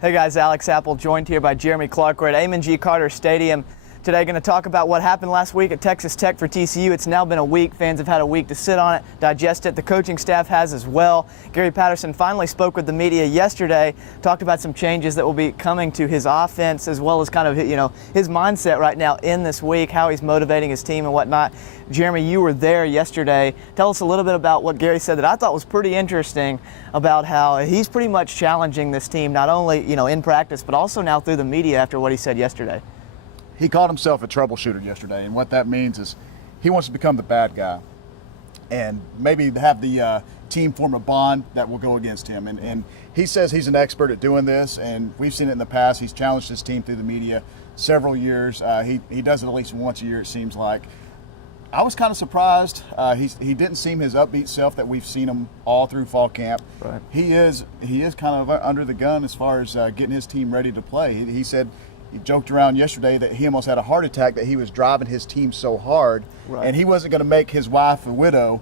Hey guys, Alex Apple joined here by Jeremy Clark. We're at Amon G. Carter Stadium today, going to talk about what happened last week at Texas Tech for TCU. It's now been a week. Fans have had a week to sit on it, digest it. The coaching staff has as well. Gary Patterson finally spoke with the media yesterday, talked about some changes that will be coming to his offense, as well as kind of, his mindset right now in this week, how he's motivating his team and whatnot. Jeremy, you were there yesterday. Tell us a little bit about what Gary said that I thought was pretty interesting about how he's pretty much challenging this team, not only, in practice, but also now through the media after what he said yesterday. He called himself a troubleshooter yesterday, and what that means is he wants to become the bad guy and maybe have the team form a bond that will go against him. And he says he's an expert at doing this, and we've seen it in the past. He's challenged his team through the media several years. He does it at least once a year, it seems like. I was kind of surprised. He didn't seem his upbeat self that we've seen him all through fall camp. Right. He is kind of under the gun as far as getting his team ready to play. He said he joked around yesterday that he almost had a heart attack that he was driving his team so hard, right, and he wasn't going to make his wife a widow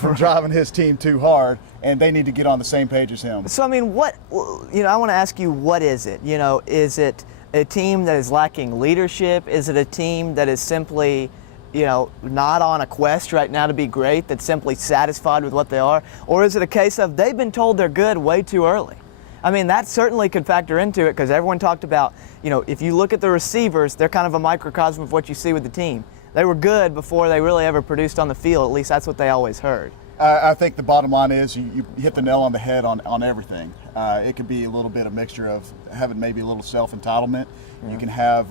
for driving his team too hard, and they need to get on the same page as him. So, I mean, I want to ask you, what is it? Is it a team that is lacking leadership? Is it a team that is simply not on a quest right now to be great, that's simply satisfied with what they are? Or is it a case of they've been told they're good way too early? I mean, that certainly could factor into it, because everyone talked about, if you look at the receivers, they're kind of a microcosm of what you see with the team. They were good before they really ever produced on the field. At least that's what they always heard. I think the bottom line is you hit the nail on the head on everything. It could be a little bit of mixture of having maybe a little self-entitlement. Yeah. You can have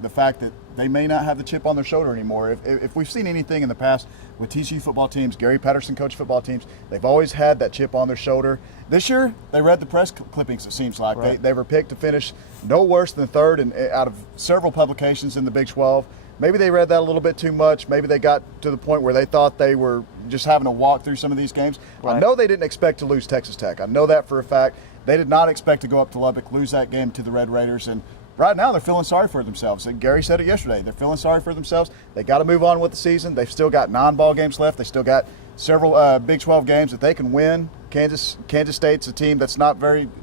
the fact that they may not have the chip on their shoulder anymore. If we've seen anything in the past with TCU football teams, Gary Patterson coach football teams, they've always had that chip on their shoulder. This year, they read the press clippings, it seems like. Right. They were picked to finish no worse than third out of several publications in the Big 12. Maybe they read that a little bit too much. Maybe they got to the point where they thought they were just having to walk through some of these games. Right. I know they didn't expect to lose Texas Tech. I know that for a fact. They did not expect to go up to Lubbock, lose that game to the Red Raiders, and right now they're feeling sorry for themselves. And Gary said it yesterday. They're feeling sorry for themselves. They got to move on with the season. They've still got 9 ball games left. They still got several Big 12 games that they can win. Kansas State's a team that's not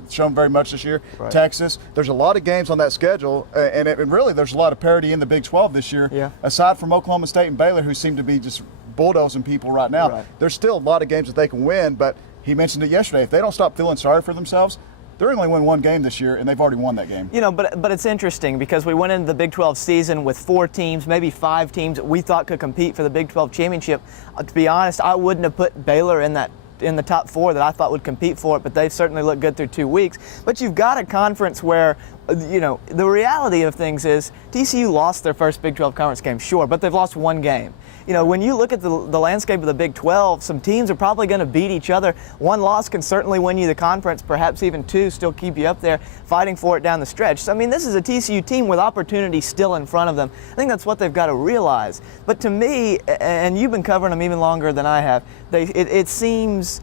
shown very much this year. Right. Texas, there's a lot of games on that schedule, and really there's a lot of parity in the Big 12 this year. Yeah. Aside from Oklahoma State and Baylor, who seem to be just bulldozing people right now, right, there's still a lot of games that they can win. But he mentioned it yesterday. If they don't stop feeling sorry for themselves, they're only win 1 game this year, and they've already won that game. But it's interesting, because we went into the Big 12 season with 4 teams, maybe 5 teams that we thought could compete for the Big 12 championship. To be honest, I wouldn't have put Baylor in the top 4 that I thought would compete for it, but they've certainly looked good through 2 weeks. But you've got a conference where, the reality of things is TCU lost their first Big 12 conference game, sure, but they've lost 1 game. When you look at the landscape of the Big 12, some teams are probably going to beat each other. 1 loss can certainly win you the conference, perhaps even 2 still keep you up there fighting for it down the stretch. So, I mean, this is a TCU team with opportunity still in front of them. I think that's what they've got to realize. But to me, and you've been covering them even longer than I have, it seems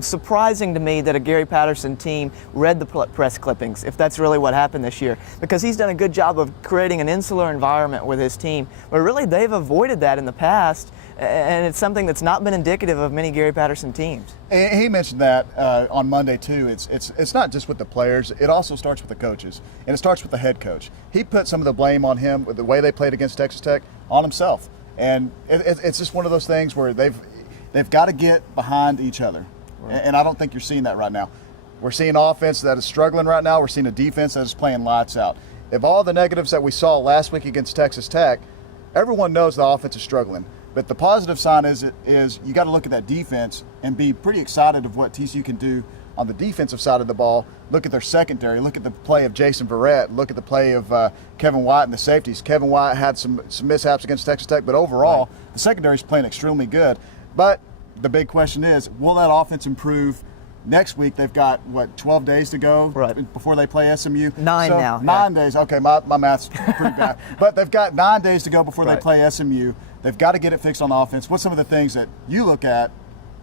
surprising to me that a Gary Patterson team read the press clippings, if that's really what happened this year, because he's done a good job of creating an insular environment with his team, where really they've avoided that in the past, and it's something that's not been indicative of many Gary Patterson teams. And he mentioned that on Monday too. It's not just with the players; it also starts with the coaches, and it starts with the head coach. He put some of the blame on him with the way they played against Texas Tech on himself, and it's just one of those things where they've got to get behind each other. And I don't think you're seeing that right now. We're seeing offense that is struggling right now. We're seeing a defense that is playing lights out. If all the negatives that we saw last week against Texas Tech, everyone knows the offense is struggling. But the positive sign is you got to look at that defense and be pretty excited of what TCU can do on the defensive side of the ball. Look at their secondary. Look at the play of Jason Verrett. Look at the play of Kevin White and the safeties. Kevin White had some mishaps against Texas Tech, but overall, right, the secondary is playing extremely good. But the big question is, will that offense improve next week? They've got, 12 days to go before they play SMU? 9 now. 9 days. Okay, my math's pretty bad. But they've got 9 days to go before they play SMU. They've got to get it fixed on offense. What's some of the things that you look at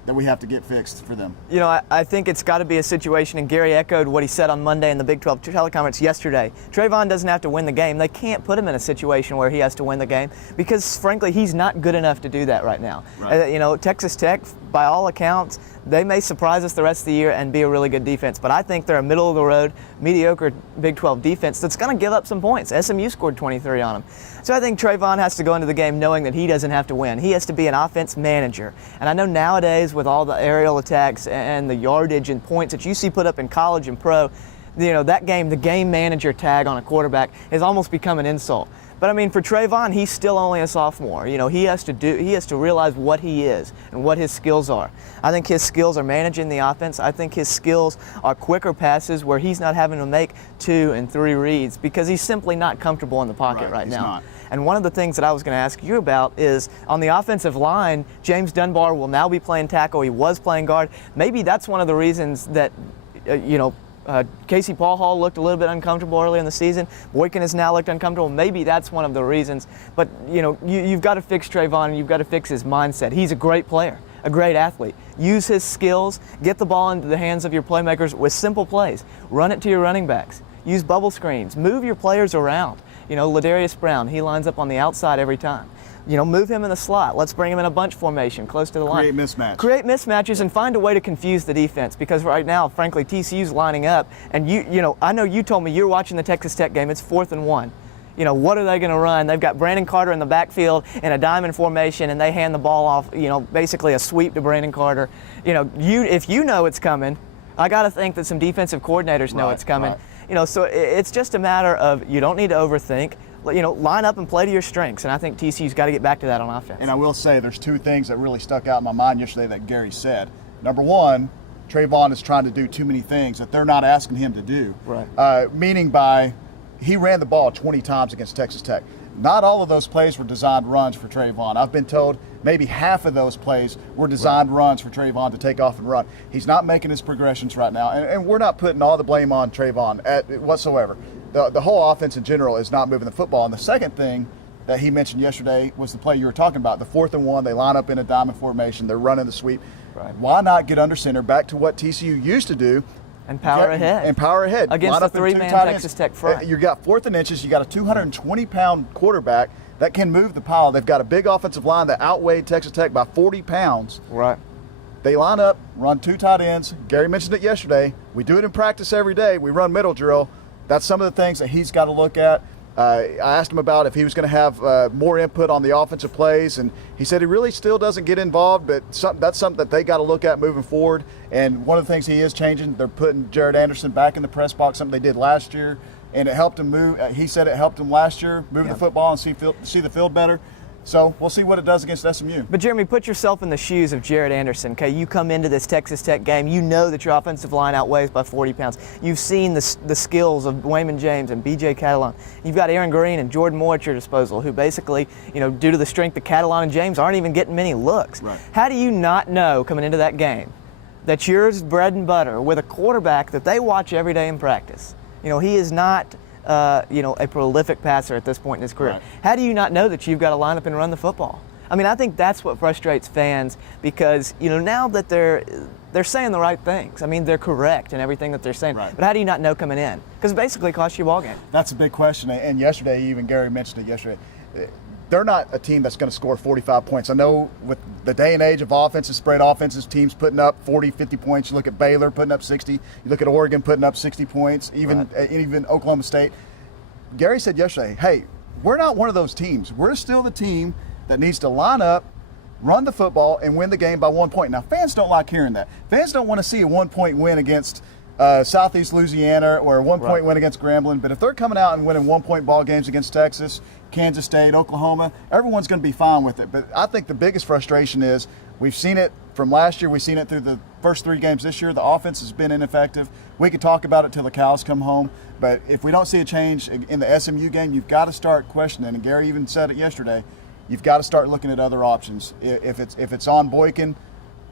that we have to get fixed for them? I think it's got to be a situation, and Gary echoed what he said on Monday in the Big 12 teleconference yesterday. Trayvon doesn't have to win the game. They can't put him in a situation where he has to win the game, because, frankly, he's not good enough to do that right now. Right. Texas Tech by all accounts, they may surprise us the rest of the year and be a really good defense. But I think they're a middle-of-the-road, mediocre Big 12 defense that's going to give up some points. SMU scored 23 on them. So I think Trayvon has to go into the game knowing that he doesn't have to win. He has to be an offense manager. And I know nowadays with all the aerial attacks and the yardage and points that you see put up in college and pro, that the game manager tag on a quarterback has almost become an insult. But I mean, for Trayvon, he's still only a sophomore. He has to realize what he is and what his skills are. I think his skills are managing the offense. I think his skills are quicker passes where he's not having to make 2 and 3 reads because he's simply not comfortable in the pocket right now. Not. And one of the things that I was going to ask you about is on the offensive line, James Dunbar will now be playing tackle. He was playing guard. Maybe that's one of the reasons that, Casey Paul Hall looked a little bit uncomfortable early in the season. Boykin has now looked uncomfortable. Maybe that's one of the reasons. But, you've got to fix Trayvon and you've got to fix his mindset. He's a great player, a great athlete. Use his skills, get the ball into the hands of your playmakers with simple plays. Run it to your running backs. Use bubble screens. Move your players around. Ladarius Brown, he lines up on the outside every time. Move him in the slot. Let's bring him in a bunch formation close to the line. Create mismatches and find a way to confuse the defense because right now, frankly, TCU's lining up. And I know you told me you're watching the Texas Tech game. It's 4th and 1. What are they going to run? They've got Brandon Carter in the backfield in a diamond formation, and they hand the ball off, basically a sweep to Brandon Carter. If you know it's coming, I got to think that some defensive coordinators know it's coming. Right. So it's just a matter of you don't need to overthink. Line up and play to your strengths, and I think TCU's got to get back to that on offense. And I will say there's 2 things that really stuck out in my mind yesterday that Gary said. Number one, Trayvon is trying to do too many things that they're not asking him to do. Right. Meaning by he ran the ball 20 times against Texas Tech. Not all of those plays were designed runs for Trayvon. I've been told maybe half of those plays were designed runs for Trayvon to take off and run. He's not making his progressions right now, and we're not putting all the blame on Trayvon whatsoever. The whole offense in general is not moving the football. And the second thing that he mentioned yesterday was the play you were talking about, the 4th and 1. They line up in a diamond formation. They're running the sweep. Right. Why not get under center back to what TCU used to do? And power ahead. And power ahead. Against the 3-man Texas Tech front. You got 4th and inches. You got a 220-pound quarterback that can move the pile. They've got a big offensive line that outweighed Texas Tech by 40 pounds. Right. They line up, run 2 tight ends. Gary mentioned it yesterday. We do it in practice every day. We run middle drill. That's some of the things that he's got to look at. I asked him about if he was going to have more input on the offensive plays, and he said he really still doesn't get involved, but that's something that they got to look at moving forward. And one of the things he is changing, they're putting Jared Anderson back in the press box, something they did last year, and it helped him move. He said it helped him last year, moving the football and see the field better. So we'll see what it does against SMU. But Jeremy, put yourself in the shoes of Jared Anderson. Okay, you come into this Texas Tech game, you know that your offensive line outweighs by 40 pounds. You've seen the skills of Wayman James and B.J. Catalon. You've got Aaron Green and Jordan Moore at your disposal, who basically, due to the strength of Catalon and James, aren't even getting many looks. Right. How do you not know coming into that game that yours bread and butter with a quarterback that they watch every day in practice? He is not a prolific passer at this point in his career. Right. How do you not know that you've got to line up and run the football? I mean, I think that's what frustrates fans because, now that they're saying the right things. I mean, they're correct in everything that they're saying. Right. But how do you not know coming in? Because it basically costs you a ball game. That's a big question. And yesterday, even Gary mentioned it yesterday. They're not a team that's going to score 45 points. I know with the day and age of offenses, spread offenses, teams putting up 40, 50 points. You look at Baylor putting up 60. You look at Oregon putting up 60 points, even Oklahoma State. Gary said yesterday, hey, we're not one of those teams. We're still the team that needs to line up, run the football, and win the game by 1 point. Now, fans don't like hearing that. Fans don't want to see a 1 point win against Southeast Louisiana or a 1 point win against Grambling. But if they're coming out and winning 1 point ball games against Texas, Kansas State, Oklahoma, everyone's going to be fine with it. But I think the biggest frustration is we've seen it from last year. We've seen it through the first 3 games this year. The offense has been ineffective. We could talk about it till the cows come home. But if we don't see a change in the SMU game, you've got to start questioning. And Gary even said it yesterday. You've got to start looking at other options. If it's on Boykin,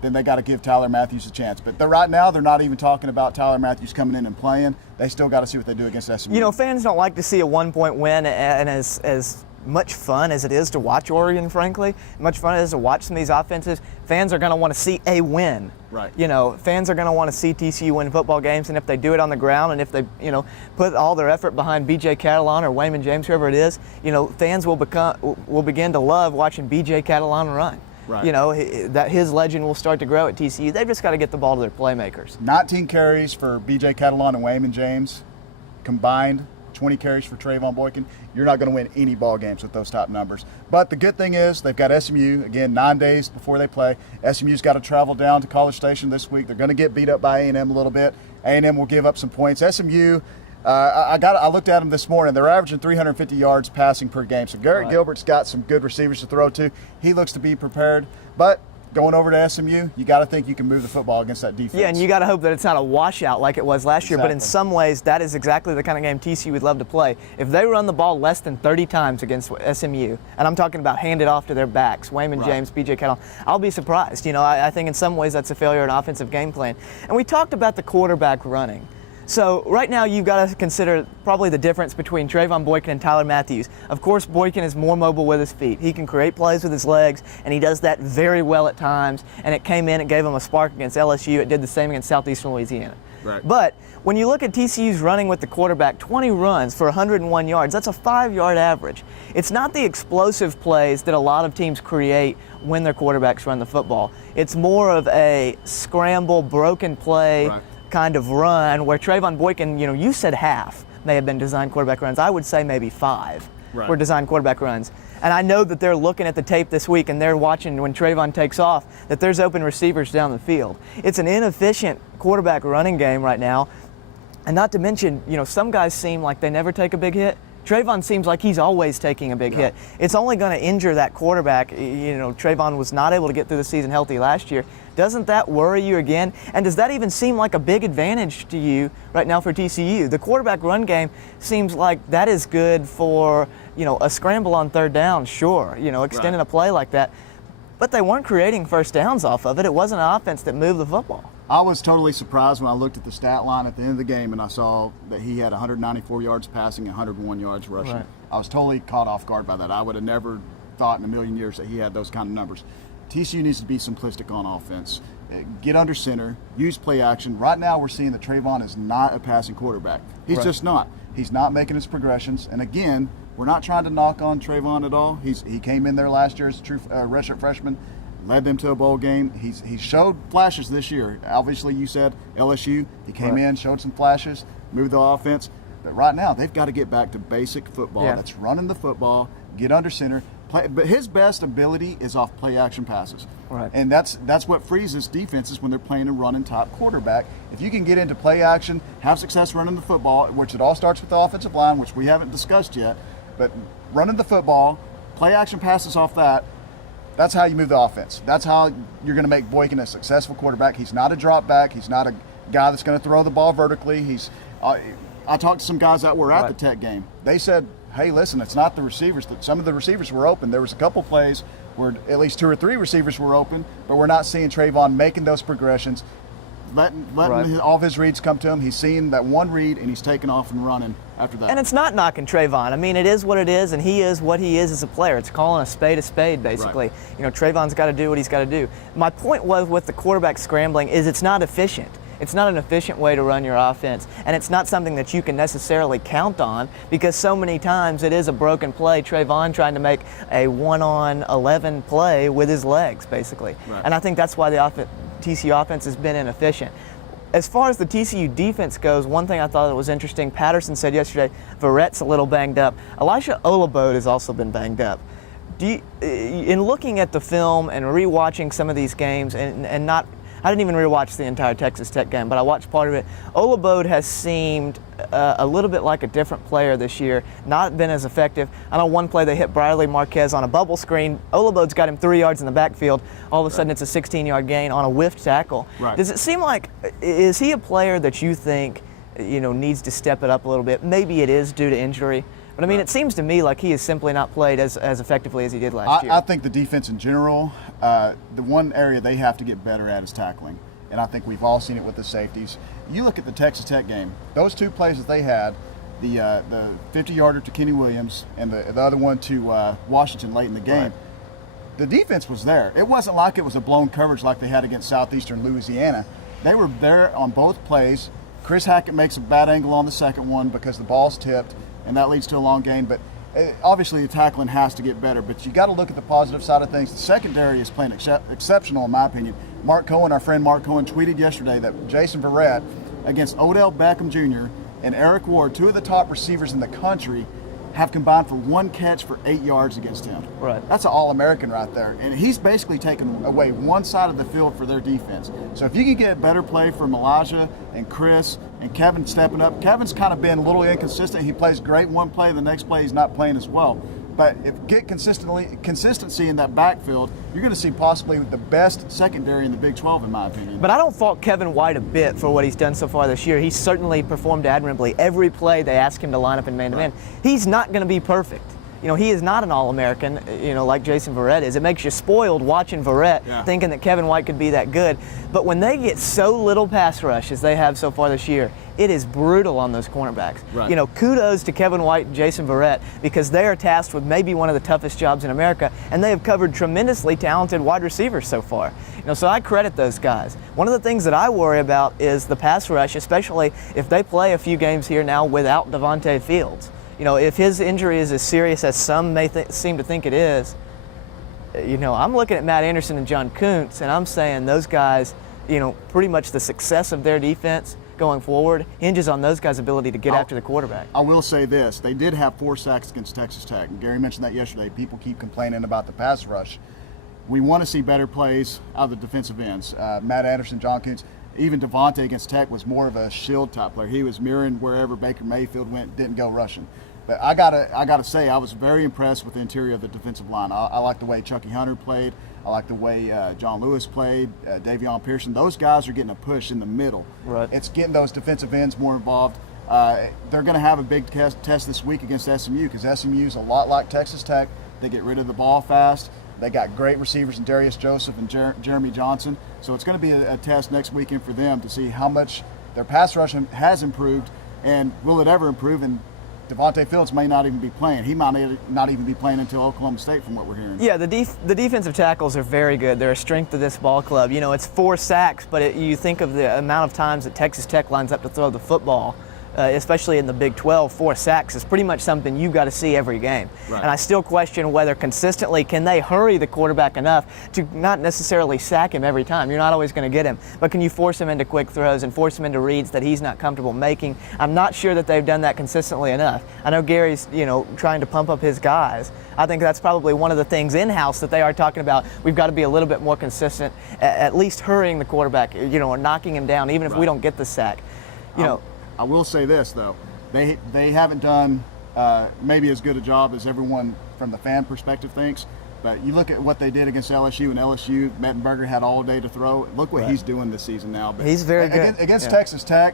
then they got to give Tyler Matthews a chance. But right now, they're not even talking about Tyler Matthews coming in and playing. They still got to see what they do against SMU. Fans don't like to see a 1 point win, and as much fun as it is to watch Oregon, frankly, much fun it is to watch some of these offenses, fans are going to want to see a win. Right. Fans are going to want to see TCU win football games, and if they do it on the ground, and if they, put all their effort behind B.J. Catalon or Wayman James, whoever it is, fans will begin to love watching B.J. Catalon run. Right. you know, that his legend will start to grow at TCU. They've just got to get the ball to their playmakers. 19 carries for B.J. Catalon and Wayman James combined. 20 carries for Trayvon Boykin. You're not going to win any ball games with those top numbers. But the good thing is they've got SMU, again, 9 days before they play. SMU's got to travel down to College Station this week. They're going to get beat up by A&M a little bit. A&M will give up some points. SMU, I looked at them this morning. They're averaging 350 yards passing per game. So Garrett Gilbert's got some good receivers to throw to. He looks to be prepared. But going over to SMU, you got to think you can move the football against that defense. Yeah, and you got to hope that it's not a washout like it was last year. But in some ways, that is exactly the kind of game TCU would love to play. If they run the ball less than 30 times against SMU, and I'm talking about hand it off to their backs, Wayman James, B.J. Catalon, I'll be surprised. You know, I think in some ways that's a failure in offensive game plan. And we talked about the quarterback running. So right now you've got to consider probably the difference between Trayvon Boykin and Tyler Matthews. Of course, Boykin is more mobile with his feet. He can create plays with his legs, and he does that very well at times. And it came in, it gave him a spark against LSU. It did the same against Southeastern Louisiana. Right. But when you look at TCU's running with the quarterback, 20 runs for 101 yards, that's a 5-yard average. It's not the explosive plays that a lot of teams create when their quarterbacks run the football. It's more of a scramble, broken play, kind of run where Trayvon Boykin, you know, you said half may have been designed quarterback runs. I would say maybe 5 were designed quarterback runs. And I know that they're looking at the tape this week and they're watching when Trayvon takes off that there's open receivers down the field. It's an inefficient quarterback running game right now. And not to mention, you know, some guys seem like they never take a big hit. Trayvon seems like he's always taking a big hit. It's only going to injure that quarterback. You know, Trayvon was not able to get through the season healthy last year. Doesn't that worry you again? And does that even seem like a big advantage to you right now for TCU? The quarterback run game seems like that is good for, you know, a scramble on third down, sure, you know, extending a play like that. But they weren't creating first downs off of it. It wasn't an offense that moved the football. I was totally surprised when I looked at the stat line at the end of the game and I saw that he had 194 yards passing and 101 yards rushing. I was totally caught off guard by that. I would have never thought in a million years that he had those kind of numbers. TCU needs to be simplistic on offense. Get under center, use play action. Right now we're seeing that Trayvon is not a passing quarterback. He's just not. He's not making his progressions. And again, we're not trying to knock on Trayvon at all. He came in there last year as a true redshirt freshman, led them to a bowl game. He showed flashes this year. Obviously, you said LSU. He came in, showed some flashes, moved the offense. But right now, they've got to get back to basic football. That's running the football, get under center. But his best ability is off play action passes. And that's what freezes defenses when they're playing a running top quarterback. If you can get into play action, have success running the football, which it all starts with the offensive line, which we haven't discussed yet, but running the football, play action passes off that, that's how you move the offense. That's how you're going to make Boykin a successful quarterback. He's not a drop back. He's not a guy that's going to throw the ball vertically. I talked to some guys that were at the Tech game. They said, hey, listen, it's not the receivers. Some of the receivers were open. There was a couple plays where at least 2 or 3 receivers were open, but we're not seeing Trayvon making those progressions, letting all of his reads come to him. He's seeing that one read, and he's taking off and running after that. And it's not knocking Trayvon. I mean, it is what it is, and he is what he is as a player. It's calling a spade, basically. You know, Trayvon's got to do what he's got to do. My point was with the quarterback scrambling is it's not efficient. It's not an efficient way to run your offense, and it's not something that you can necessarily count on because so many times it is a broken play, Trayvon trying to make a 1-on-11 play with his legs, basically. And I think that's why the TCU offense has been inefficient. As far as the TCU defense goes, one thing I thought that was interesting, Patterson said yesterday, Verrett's a little banged up. Elisha Olabode has also been banged up. In looking at the film and rewatching some of these games and not, I didn't even rewatch the entire Texas Tech game, but I watched part of it. Olabode has seemed a little bit like a different player this year, not been as effective. I know one play they hit Briley Marquez on a bubble screen. Olabode's got him 3 yards in the backfield. All of a sudden it's a 16-yard gain on a whiffed tackle. Does it seem like, is he a player that you think, you know, needs to step it up a little bit? Maybe it is due to injury. But I mean, it seems to me like he has simply not played as effectively as he did last year. I think the defense in general, the one area they have to get better at is tackling. And I think we've all seen it with the safeties. You look at the Texas Tech game, those 2 plays that they had, the 50-yarder to Kenny Williams and the other one to Washington late in the game, the defense was there. It wasn't like it was a blown coverage like they had against Southeastern Louisiana. They were there on both plays. Chris Hackett makes a bad angle on the second one because the ball's tipped, and that leads to a long gain. But Obviously, the tackling has to get better, but you got to look at the positive side of things. The secondary is playing exceptional, in my opinion. Mark Cohen, our friend Mark Cohen, tweeted yesterday that Jason Verrett against Odell Beckham Jr. and Eric Ward, two of the top receivers in the country, have combined for 1 catch for 8 yards against him. Right. That's an All-American right there. And he's basically taken away one side of the field for their defense. So if you can get better play from Elijah and Chris and Kevin stepping up, Kevin's kind of been a little inconsistent. He plays great one play, the next play he's not playing as well. But if get consistency in that backfield, you're going to see possibly the best secondary in the Big 12, in my opinion. But I don't fault Kevin White a bit for what he's done so far this year. He's certainly performed admirably. Every play they ask him to line up in man-to-man. He's not going to be perfect. He is not an All-American, like Jason Verrett is. It makes you spoiled watching Verrett, thinking that Kevin White could be that good. But when they get so little pass rush as they have so far this year, it is brutal on those cornerbacks. Right. Kudos to Kevin White and Jason Verrett, because they are tasked with maybe one of the toughest jobs in America, and they have covered tremendously talented wide receivers so far. So I credit those guys. One of the things that I worry about is the pass rush, especially if they play a few games here now without Devontae Fields. If his injury is as serious as some may seem to think it is, I'm looking at Matt Anderson and John Kuntz, and I'm saying those guys, pretty much the success of their defense going forward hinges on those guys' ability to get after the quarterback. I will say this. They did have 4 sacks against Texas Tech. And Gary mentioned that yesterday. People keep complaining about the pass rush. We want to see better plays out of the defensive ends. Matt Anderson, John Kuntz, even Devontae against Tech was more of a shield type player. He was mirroring wherever Baker Mayfield went, didn't go rushing. But I gotta say, I was very impressed with the interior of the defensive line. I like the way Chucky Hunter played. I like the way John Lewis played, Davion Pearson. Those guys are getting a push in the middle. Right. It's getting those defensive ends more involved. They're going to have a big test this week against SMU, because SMU's a lot like Texas Tech. They get rid of the ball fast. They got great receivers in Darius Joseph and Jeremy Johnson. So it's going to be a test next weekend for them to see how much their pass rush has improved, and will it ever improve. And Devontae Fields may not even be playing. He might not even be playing until Oklahoma State, from what we're hearing. Yeah, the defensive tackles are very good. They're a strength of this ball club. It's 4 sacks, but you think of the amount of times that Texas Tech lines up to throw the football, especially in the Big 12, 4 sacks is pretty much something you got to see every game. Right. And I still question whether consistently can they hurry the quarterback enough to not necessarily sack him every time. You're not always going to get him, but can you force him into quick throws and force him into reads that he's not comfortable making? I'm not sure that they've done that consistently enough. I know Gary's, trying to pump up his guys. I think that's probably one of the things in-house that they are talking about. We've got to be a little bit more consistent, at least hurrying the quarterback, or knocking him down, even if we don't get the sack. I will say this, though. They haven't done maybe as good a job as everyone from the fan perspective thinks. But you look at what they did against LSU, and LSU, Mettenberger had all day to throw. Look what he's doing this season now. But he's very good. Against Texas Tech,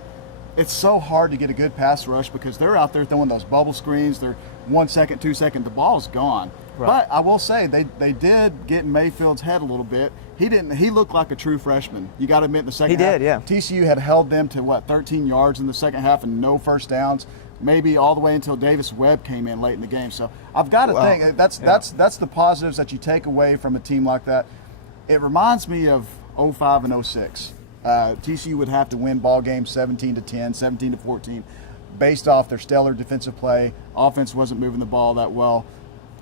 it's so hard to get a good pass rush because they're out there throwing those bubble screens. They're 1 second, 2 second, the ball's gone. Right. But I will say they did get in Mayfield's head a little bit. He looked like a true freshman. You got to admit, in the second half. He did, yeah. TCU had held them to 13 yards in the second half and no first downs, maybe all the way until Davis Webb came in late in the game. So I've got to think that's the positives that you take away from a team like that. It reminds me of 05 and 06. TCU would have to win ball games 17-10, 17-14, based off their stellar defensive play. Offense wasn't moving the ball that well.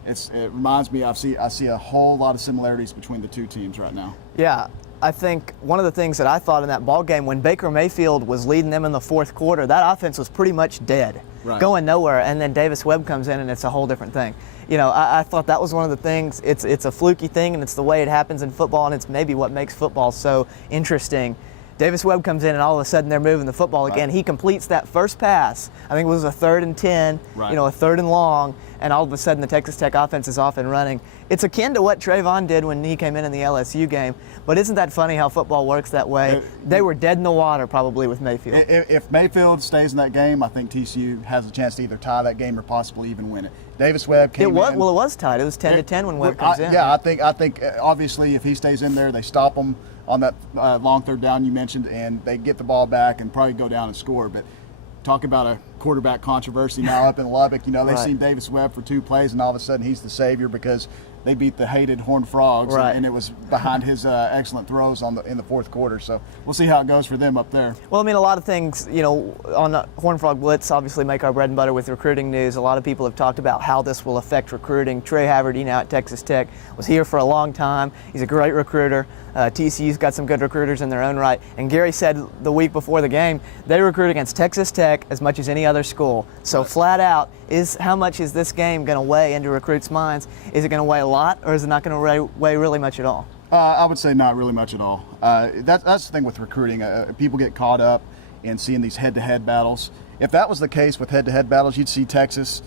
It reminds me. I see a whole lot of similarities between the two teams right now. Yeah, I think one of the things that I thought in that ball game when Baker Mayfield was leading them in the fourth quarter, that offense was pretty much dead, going nowhere. And then Davis Webb comes in, and it's a whole different thing. I thought that was one of the things. It's a fluky thing, and it's the way it happens in football, and it's maybe what makes football so interesting. Davis Webb comes in, and all of a sudden they're moving the football again. He completes that first pass. I think it was a 3rd and 10, a 3rd and long, and all of a sudden the Texas Tech offense is off and running. It's akin to what Trayvon did when he came in the LSU game, but isn't that funny how football works that way? They were dead in the water probably with Mayfield. If Mayfield stays in that game, I think TCU has a chance to either tie that game or possibly even win it. Davis Webb came in. Well, it was tied. It was 10-10 when Webb comes in. Yeah, I think obviously if he stays in there, they stop him on that long 3rd down you mentioned, and they get the ball back and probably go down and score. But talk about a quarterback controversy now up in Lubbock. They've Right. seen Davis Webb for 2 plays, and all of a sudden he's the savior because they beat the hated Horned Frogs, Right. and it was behind his excellent throws in the fourth quarter. So we'll see how it goes for them up there. Well, I mean, a lot of things, on the Horned Frog Blitz, obviously make our bread and butter with recruiting news. A lot of people have talked about how this will affect recruiting. Trey Haverty, now at Texas Tech, was here for a long time. He's a great recruiter. TCU's got some good recruiters in their own right. And Gary said the week before the game, they recruit against Texas Tech as much as any other school. So flat out, how much is this game going to weigh into recruits' minds? Is it going to weigh a lot, or is it not going to weigh really much at all? I would say not really much at all. That's the thing with recruiting. People get caught up in seeing these head-to-head battles. If that was the case with head-to-head battles, you'd see Texas.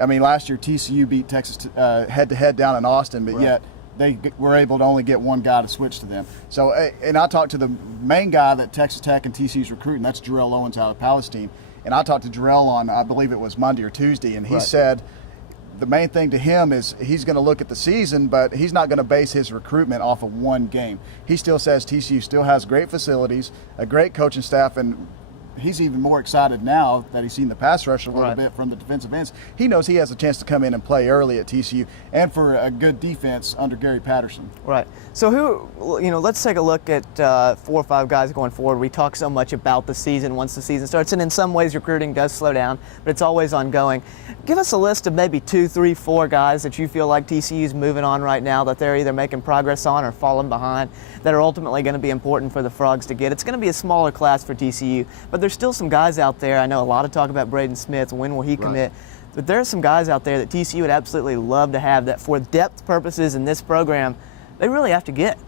I mean, last year TCU beat Texas head-to-head down in Austin, but yet they were able to only get one guy to switch to them. So, and I talked to the main guy that Texas Tech and TCU's recruiting. That's Jarrell Owens out of Palestine. And I talked to Jarrell on, I believe it was Monday or Tuesday, and he said the main thing to him is he's going to look at the season, but he's not going to base his recruitment off of one game. He still says TCU still has great facilities, a great coaching staff, and he's even more excited now that he's seen the pass rush a little bit from the defensive ends. He knows he has a chance to come in and play early at TCU and for a good defense under Gary Patterson. Right. So let's take a look at 4 or 5 guys going forward. We talk so much about the season once the season starts, and in some ways recruiting does slow down, but it's always ongoing. Give us a list of maybe 2, 3, 4 guys that you feel like TCU's moving on right now, that they're either making progress on or falling behind, that are ultimately going to be important for the Frogs to get. It's going to be a smaller class for TCU, but there's still some guys out there. I know a lot of talk about Braden Smith. When will he commit? But there are some guys out there that TCU would absolutely love to have that for depth purposes in this program, they really have to get.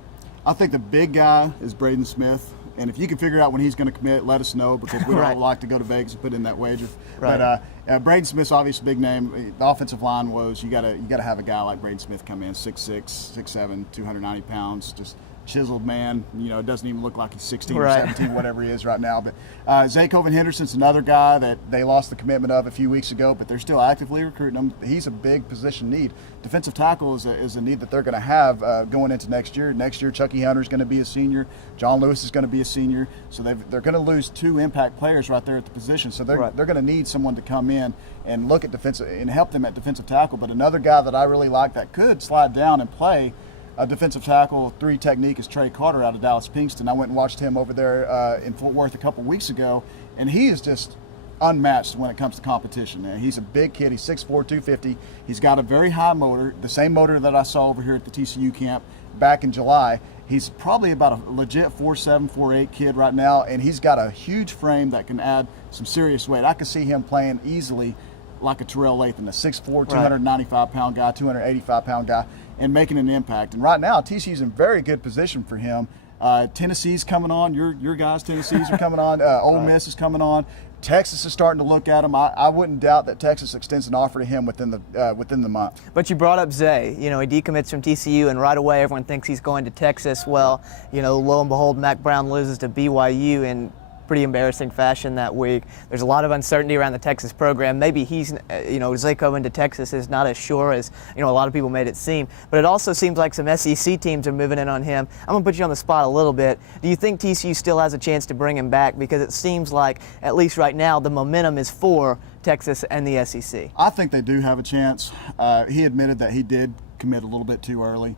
I think the big guy is Braden Smith. And if you can figure out when he's going to commit, let us know, because we don't like to go to Vegas and put in that wager. But Braden Smith's obviously a big name. The offensive line woes. You got to have a guy like Braden Smith come in, 6'6", 6'7", 290 pounds, just chiseled man. It doesn't even look like he's 16 or 17, whatever he is right now. But Zaycoven Henderson's another guy that they lost the commitment of a few weeks ago, but they're still actively recruiting him. He's a big position need. Defensive tackle is a need that they're going to have going into next year. Next year, Chucky Hunter's going to be a senior. John Lewis is going to be a senior. So they're going to lose 2 impact players right there at the position. So they're going to need someone to come in and look at defensive and help them at defensive tackle. But another guy that I really like that could slide down and play a defensive tackle 3 technique is Trey Carter out of Dallas Pinkston. I went and watched him over there in Fort Worth a couple weeks ago, and he is just unmatched when it comes to competition. And he's a big kid. He's 6'4", 250. He's got a very high motor, the same motor that I saw over here at the TCU camp back in July. He's probably about a legit 4'7", 4'8" kid right now, and he's got a huge frame that can add some serious weight. I could see him playing easily like a Terrell Lathan, a 6'4", 295-pound guy, 285-pound guy, and making an impact. And right now, TCU's in very good position for him. Tennessee's coming on. Your guys, Tennessee's are coming on. Ole Miss is coming on. Texas is starting to look at him. I wouldn't doubt that Texas extends an offer to him within the month. But you brought up Zay. He decommits from TCU, and right away everyone thinks he's going to Texas. Well, lo and behold, Mac Brown loses to BYU in pretty embarrassing fashion that week. There's a lot of uncertainty around the Texas program. Maybe he's, Zaycoven to Texas is not as sure as, a lot of people made it seem. But it also seems like some SEC teams are moving in on him. I'm going to put you on the spot a little bit. Do you think TCU still has a chance to bring him back? Because it seems like, at least right now, the momentum is for Texas and the SEC. I think they do have a chance. He admitted that he did commit a little bit too early.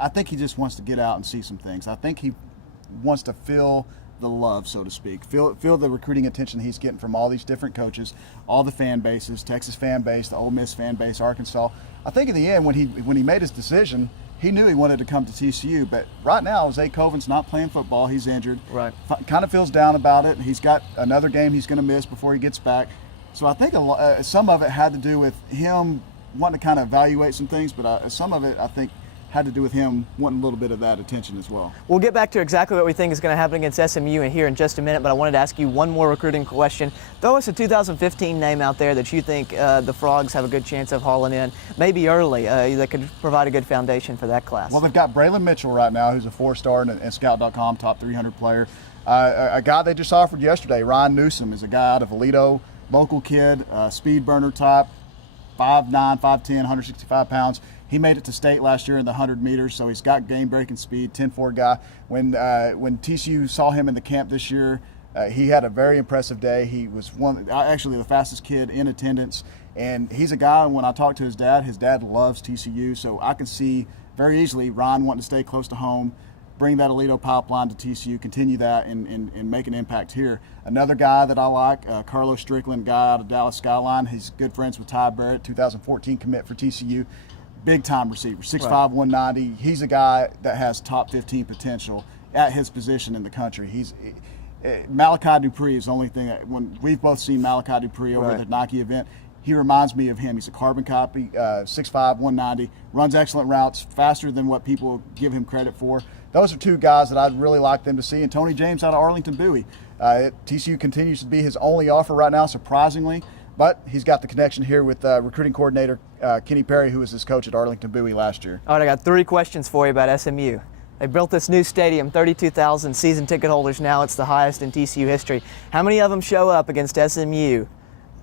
I think he just wants to get out and see some things. I think he wants to feel the love, so to speak. Feel the recruiting attention he's getting from all these different coaches, all the fan bases, Texas fan base, the Ole Miss fan base, Arkansas. I think in the end, when he made his decision, he knew he wanted to come to TCU. But right now, Zaycoven's not playing football. He's injured. Right. Kind of feels down about it. He's got another game he's going to miss before he gets back. So I think some of it had to do with him wanting to kind of evaluate some things, but some of it, I think, had to do with him wanting a little bit of that attention as well. We'll get back to exactly what we think is going to happen against SMU here in just a minute, but I wanted to ask you one more recruiting question. Throw us a 2015 name out there that you think the Frogs have a good chance of hauling in, maybe early, that could provide a good foundation for that class. Well, they've got Braylon Mitchell right now, who's a 4-star and Scout.com top 300 player. A guy they just offered yesterday, Ryan Newsom, is a guy out of Aledo, local kid, speed burner type, 5'9", 5'10", 165 pounds. He made it to state last year in the 100 meters, so he's got game-breaking speed, 10-4 guy. When TCU saw him in the camp this year, He had a very impressive day. He was actually the fastest kid in attendance. And he's a guy, when I talked to his dad loves TCU. So I can see very easily Ryan wanting to stay close to home, bring that Aledo pipeline to TCU, continue that, and make an impact here. Another guy that I like, Carlos Strickland, guy out of Dallas Skyline. He's good friends with Ty Barrett, 2014 commit for TCU. Big time receiver, 6'5", 190. He's a guy that has top 15 potential at his position in the country. Malachi Dupree is the only thing when we've both seen Malachi Dupree over at the Nike event. He reminds me of him. He's a carbon copy, 6'5", 190, runs excellent routes, faster than what people give him credit for. Those are two guys that I'd really like them to see. And Tony James out of Arlington Bowie. TCU continues to be his only offer right now, surprisingly. But he's got the connection here with recruiting coordinator Kenny Perry, who was his coach at Arlington Bowie last year. All right, I got 3 questions for you about SMU. They built this new stadium, 32,000 season ticket holders now. It's the highest in TCU history. How many of them show up against SMU?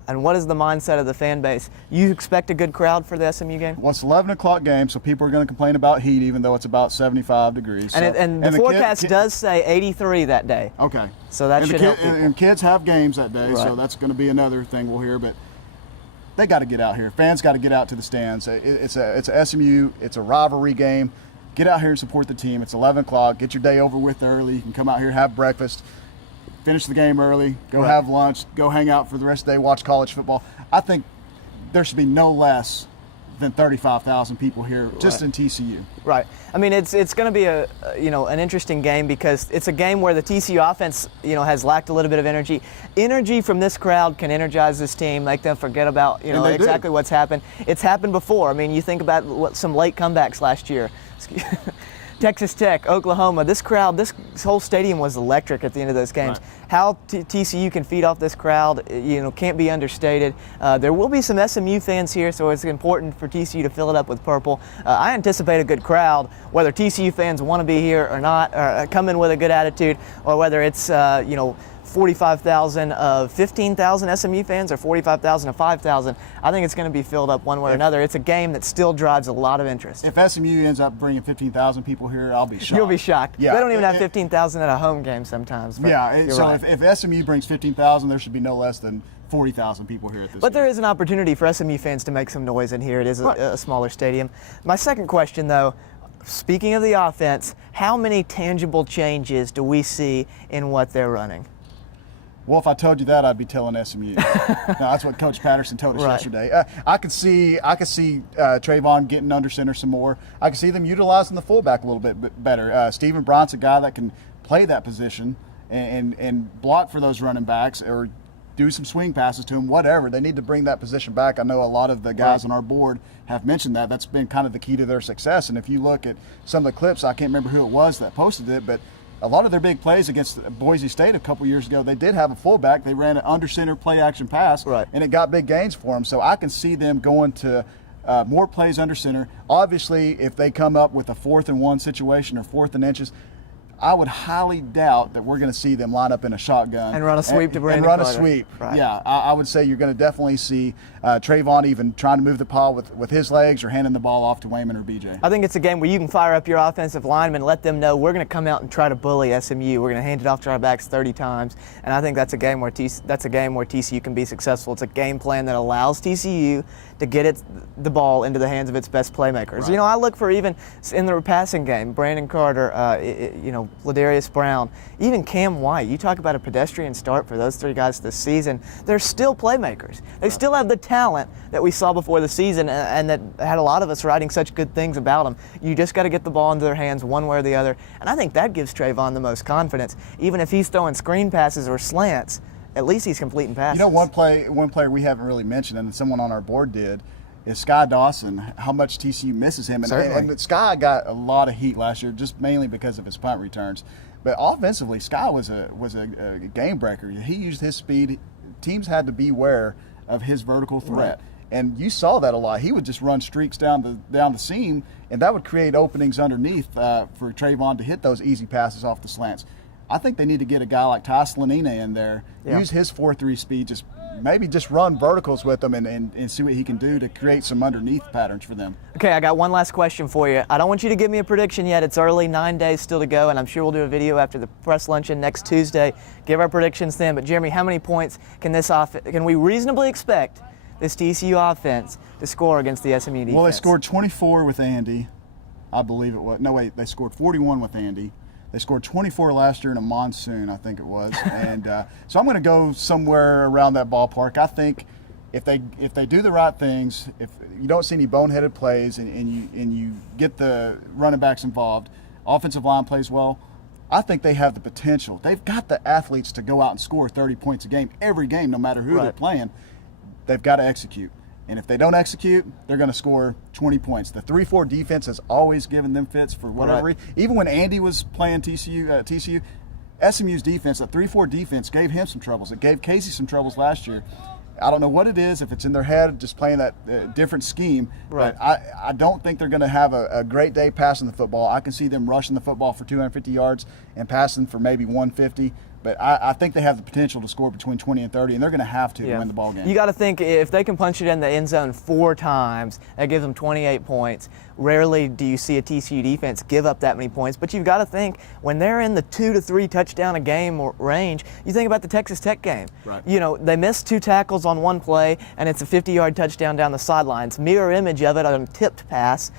And what is the mindset of the fan base? You expect a good crowd for the SMU game? Well, it's 11 o'clock game, so people are going to complain about heat, even though it's about 75 degrees. And the forecast does say 83 that day. Okay. So that should help people. And kids have games that day, so that's going to be another thing we'll hear. But they got to get out here. Fans got to get out to the stands. It's a SMU. It's a rivalry game. Get out here and support the team. It's 11 o'clock. Get your day over with early. You can come out here, have breakfast, finish the game early, go have lunch, go hang out for the rest of the day, watch college football. I think there should be no less than 35,000 people here just in TCU. Right. I mean, it's going to be an interesting game because it's a game where the TCU offense has lacked a little bit of energy. Energy from this crowd can energize this team, make them forget about exactly what's happened. It's happened before. I mean, you think about some late comebacks last year. Texas Tech, Oklahoma, this crowd, this whole stadium was electric at the end of those games. Right. How TCU can feed off this crowd, can't be understated. There will be some SMU fans here, so it's important for TCU to fill it up with purple. I anticipate a good crowd, whether TCU fans want to be here or not, or come in with a good attitude, or whether it's 45,000 of 15,000 SMU fans or 45,000 of 5,000. I think it's going to be filled up one way or another. It's a game that still drives a lot of interest. If SMU ends up bringing 15,000 people here, I'll be shocked. You'll be shocked. Yeah. They don't even have 15,000 at a home game sometimes. Yeah, so right. if SMU brings 15,000, there should be no less than 40,000 people here at this But game. there is an opportunity for SMU fans to make some noise in here. It is a smaller stadium. My second question, though, speaking of the offense, how many tangible changes do we see in what they're running? Well, if I told you that, I'd be telling SMU. No, that's what Coach Patterson told us yesterday. I could see Trayvon getting under center some more. I could see them utilizing the fullback a little bit better. Stephen Bryant's a guy that can play that position and block for those running backs or do some swing passes to him, whatever. They need to bring that position back. I know a lot of the guys on our board have mentioned that. That's been kind of the key to their success. And if you look at some of the clips, I can't remember who it was that posted it, but a lot of their big plays against Boise State a couple years ago, they did have a fullback. They ran an under center play action pass, and it got big gains for them. So I can see them going to more plays under center. Obviously, if they come up with a 4th and 1 situation or 4th and inches, I would highly doubt that we're going to see them line up in a shotgun and run a sweep to Brandon Carter. And run a sweep. Right. Yeah, I would say you're going to definitely see Trayvon even trying to move the ball with his legs or handing the ball off to Wayman or BJ. I think it's a game where you can fire up your offensive linemen, let them know we're going to come out and try to bully SMU. We're going to hand it off to our backs 30 times, and I think that's a game where TCU can be successful. It's a game plan that allows TCU to get the ball into the hands of its best playmakers. Right. I look for even in the passing game, Brandon Carter, Ladarius Brown, even Cam White. You talk about a pedestrian start for those 3 guys this season. They're still playmakers. They still have the talent that we saw before the season and that had a lot of us writing such good things about them. You just got to get the ball into their hands one way or the other. And I think that gives Trayvon the most confidence. Even if he's throwing screen passes or slants, at least he's completing passes. One player we haven't really mentioned, and someone on our board did, is Sky Dawson. How much TCU misses him, and Sky got a lot of heat last year, just mainly because of his punt returns. But offensively, Sky was a game breaker. He used his speed. Teams had to beware of his vertical threat, and you saw that a lot. He would just run streaks down the seam, and that would create openings underneath for Trayvon to hit those easy passes off the slants. I think they need to get a guy like Ty Slanina in there, use his 4.3 speed, just maybe just run verticals with them and see what he can do to create some underneath patterns for them. Okay, I got one last question for you. I don't want you to give me a prediction yet. It's early, 9 days still to go, and I'm sure we'll do a video after the press luncheon next Tuesday. Give our predictions then. But Jeremy, how many points can we reasonably expect this TCU offense to score against the SMU defense? Well, they scored 24 with Andy, I believe it was. No, wait, they scored 41 with Andy. They scored 24 last year in a monsoon, I think it was. And so I'm going to go somewhere around that ballpark. I think if they do the right things, if you don't see any boneheaded plays and you get the running backs involved, offensive line plays well, I think they have the potential. They've got the athletes to go out and score 30 points a game, every game, no matter who they're playing. They've got to execute. And if they don't execute, they're going to score 20 points. The 3-4 defense has always given them fits for whatever reason. Even when Andy was playing TCU, SMU's defense, the 3-4 defense, gave him some troubles. It gave Casey some troubles last year. I don't know what it is, if it's in their head, just playing that different scheme. Right. But I don't think they're going to have a great day passing the football. I can see them rushing the football for 250 yards and passing for maybe 150. But I think they have the potential to score between 20 and 30, and they're going to have to win the ball game. You got to think if they can punch it in the end zone 4 times, that gives them 28 points. Rarely do you see a TCU defense give up that many points, but you've got to think when they're in the 2 to 3 touchdown a game range, you think about the Texas Tech game. Right. You know, they missed 2 tackles on one play, and it's a 50-yard touchdown down the sidelines. Mirror image of it on a tipped pass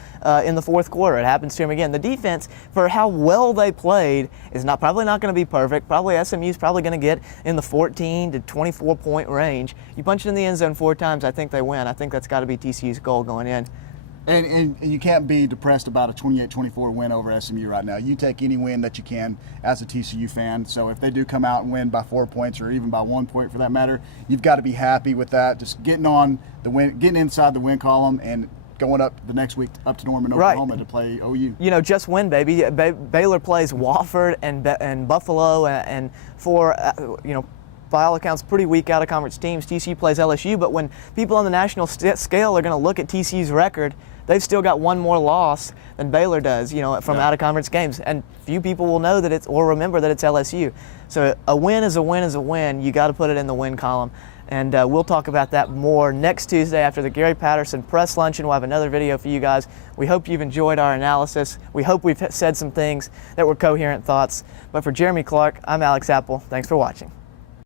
in the fourth quarter. It happens to him again. The defense, for how well they played, is probably not going to be perfect. Probably SMU's probably going to get in the 14 to 24 point range. You punch it in the end zone 4 times, I think they win. I think that's got to be TCU's goal going in. And you can't be depressed about a 28-24 win over SMU right now. You take any win that you can as a TCU fan. So if they do come out and win by 4 points or even by 1 point for that matter, you've got to be happy with that. Just getting inside the win column and going up the next week up to Norman, Oklahoma to play OU. You know, just win, baby. Baylor plays Wofford and Buffalo and for by all accounts, pretty weak out-of-conference teams. TCU plays LSU, but when people on the national scale are going to look at TCU's record, they've still got 1 more loss than Baylor does, from out-of-conference games. And few people will know that or remember that it's LSU. So a win is a win is a win. You got to put it in the win column. And we'll talk about that more next Tuesday after the Gary Patterson press luncheon. We'll have another video for you guys. We hope you've enjoyed our analysis. We hope we've said some things that were coherent thoughts. But for Jeremy Clark, I'm Alex Apple. Thanks for watching.